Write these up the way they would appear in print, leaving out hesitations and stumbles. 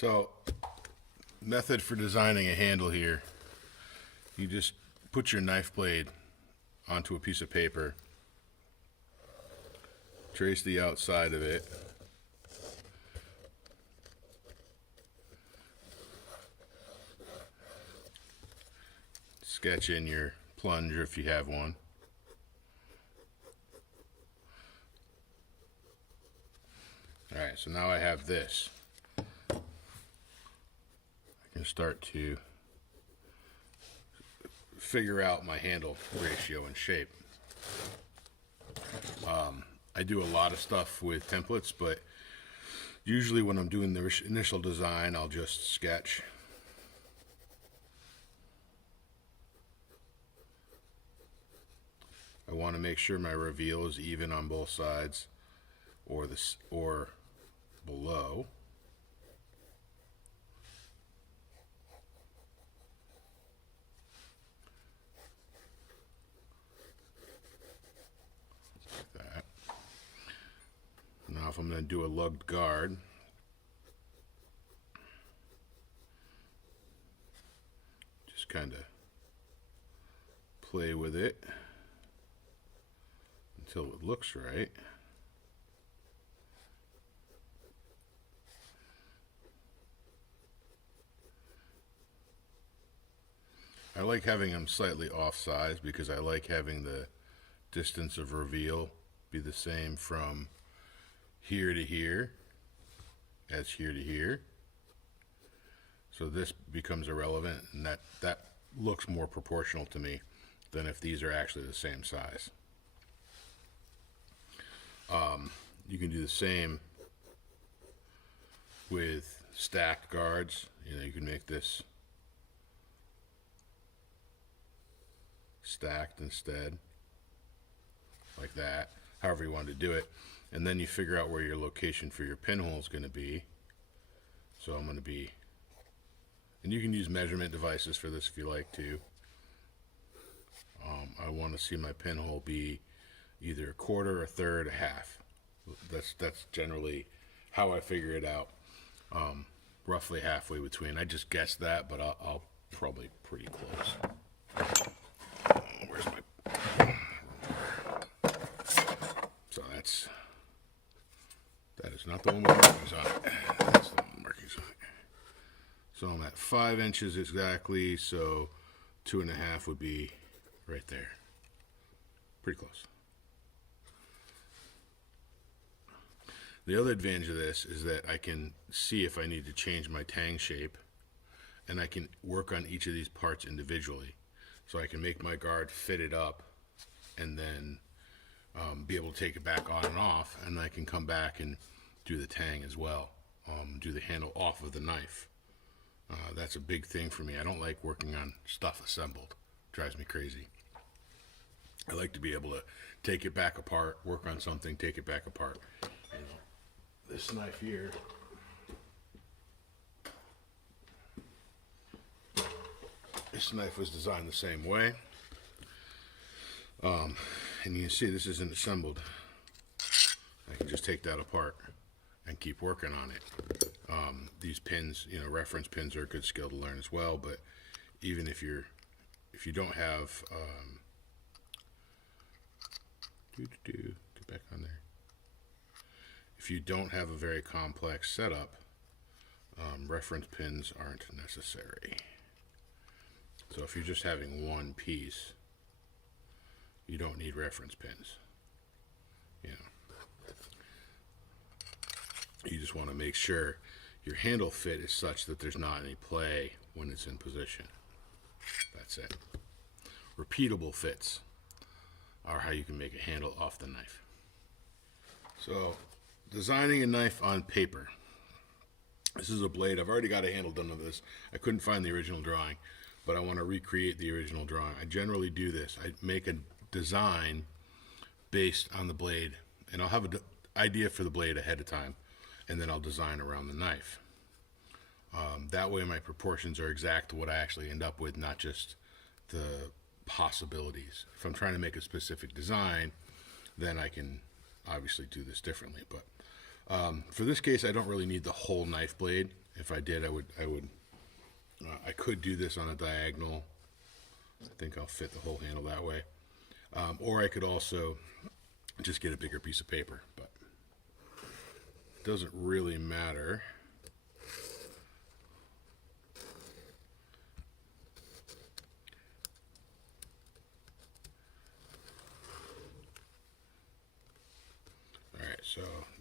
So, method for designing a handle here. You just put your knife blade onto a piece of paper, trace the outside of it, sketch in your plunger if you have one. Alright, so now I have this. I can start to figure out my handle ratio and shape. I do a lot of stuff with templates, but usually when I'm doing the initial design, I'll just sketch. I want to make sure my reveal is even on both sides, or below. Like that. Now if I'm going to do a lugged guard, just kind of play with it until it looks right. I like having them slightly off size because I like having the distance of reveal be the same from here to here as here to here. So this becomes irrelevant, and that looks more proportional to me than if these are actually the same size. You can do the same with stacked guards. You know, you can make this stacked instead, like that, however you want to do it. And then you figure out where your location for your pinhole is going to be. So I'm going to be, and you can use measurement devices for this if you like to. I want to see my pinhole be either a quarter, a third, a half. That's generally how I figure it out. Roughly halfway between. I just guessed that, but I'll probably pretty close. Where's my? So that is not the one with markings on it. That's the one with markings on it. So I'm at 5 inches exactly. So 2.5 would be right there. Pretty close. The other advantage of this is that I can see if I need to change my tang shape, and I can work on each of these parts individually. So I can make my guard fit it up, and then be able to take it back on and off, and I can come back and do the tang as well, do the handle off of the knife. That's a big thing for me. I don't like working on stuff assembled. It drives me crazy. I like to be able to take it back apart, work on something, take it back apart. This knife here, this knife was designed the same way. And you can see this isn't assembled. I can just take that apart and keep working on it. These pins, you know, reference pins are a good skill to learn as well, but even if you don't have, get back on there. If you don't have a very complex setup, reference pins aren't necessary. So if you're just having one piece, you don't need reference pins. You know, you just want to make sure your handle fit is such that there's not any play when it's in position. That's it. Repeatable fits are how you can make a handle off the knife. So, designing a knife on paper. This is a blade. I've already got a handle done of this. I couldn't find the original drawing, but I want to recreate the original drawing. I generally do this. I make a design based on the blade, and I'll have an idea for the blade ahead of time, and then I'll design around the knife. That way my proportions are exact to what I actually end up with, not just the possibilities. If I'm trying to make a specific design, then I can obviously do this differently. But for this case, I don't really need the whole knife blade. if I did, I could do this on a diagonal. I think I'll fit the whole handle that way. Or I could also just get a bigger piece of paper, but it doesn't really matter. All right, so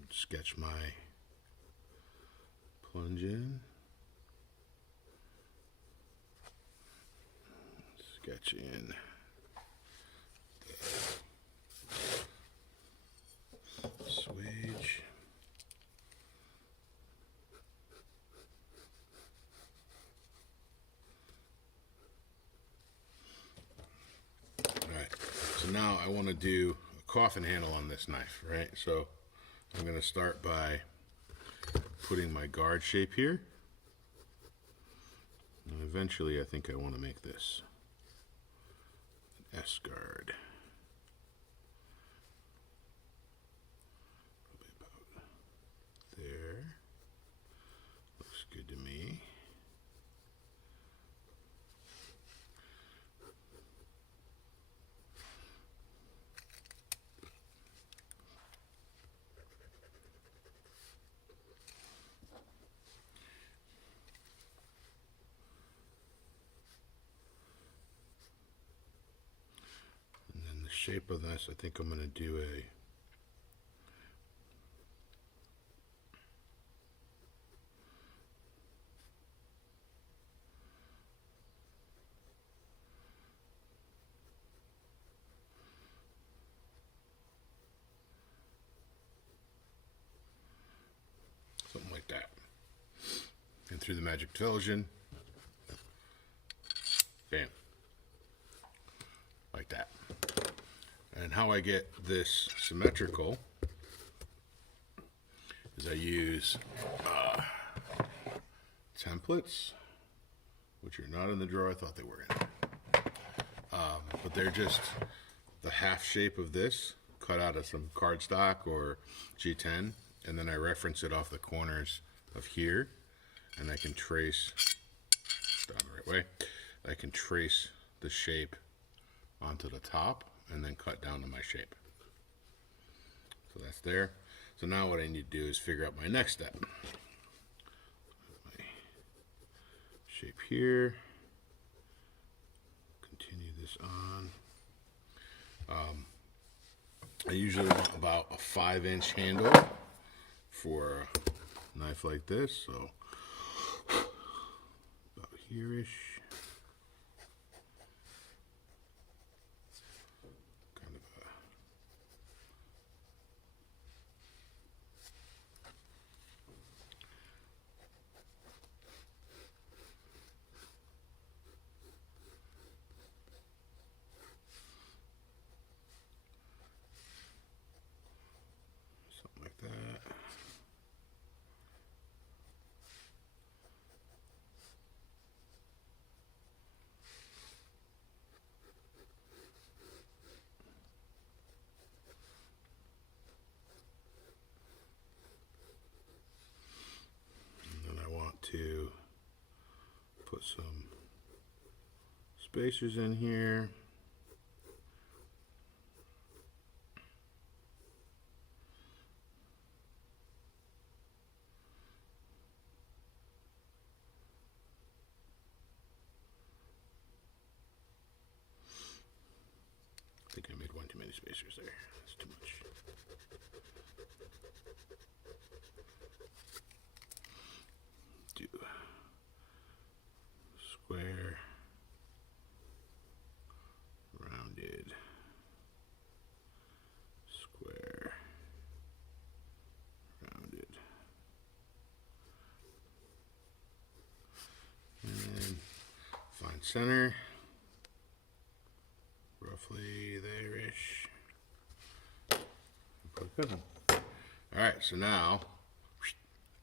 sketch my plunge in. Sketch in the swage. Alright, so now I want to do a coffin handle on this knife, right? So I'm going to start by putting my guard shape here. And eventually I think I want to make this an S guard. Probably about there. Looks good to me. And then the shape of this, I think I'm going to do a something like that. And through the magic television, bam, like that. And how I get this symmetrical is I use templates, which are not in the drawer. I thought they were in, but they're just the half shape of this cut out of some cardstock or G10, and then I reference it off the corners of here, and I can trace down the right way. I can trace the shape onto the top and then cut down to my shape. So that's there. So now what I need to do is figure out my next step. My shape here. Continue this on. I usually want about a 5-inch handle for a knife like this, so about here-ish. Kind of a something like that. And then I want to put some spacers in here. I think I made one too many spacers there. That's too much. Do square, rounded, square, rounded, and find center. Roughly there-ish. Alright, so now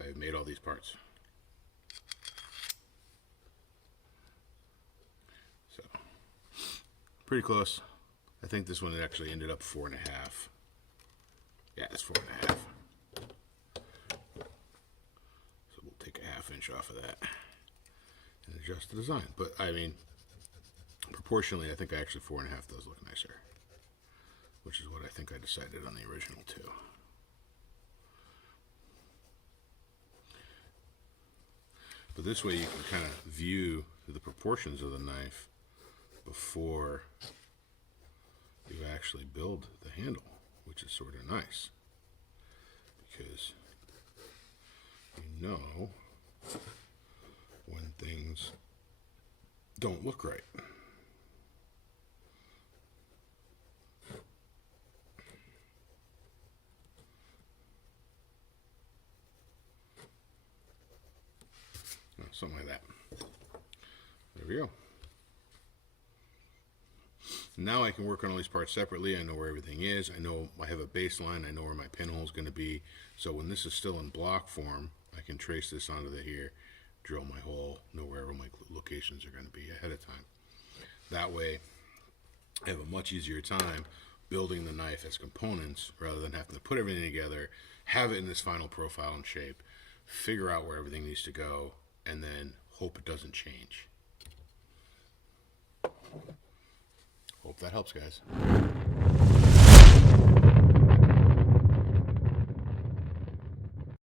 I've made all these parts. So, pretty close. I think this one actually ended up 4.5. Yeah, it's 4.5. So we'll take a 1/2 inch inch off of that and adjust the design. But I mean, proportionally, I think actually 4.5 does look nicer, which is what I think I decided on the original too. But this way you can kind of view the proportions of the knife before you actually build the handle, which is sort of nice, because you know when things don't look right. Something like that. There we go. Now I can work on all these parts separately. I know where everything is. I know I have a baseline. I know where my pinhole is going to be. So when this is still in block form, I can trace this onto the here, drill my hole, know wherever my locations are going to be ahead of time. That way, I have a much easier time building the knife as components rather than having to put everything together, have it in this final profile and shape, figure out where everything needs to go, and then hope it doesn't change. Hope that helps, guys.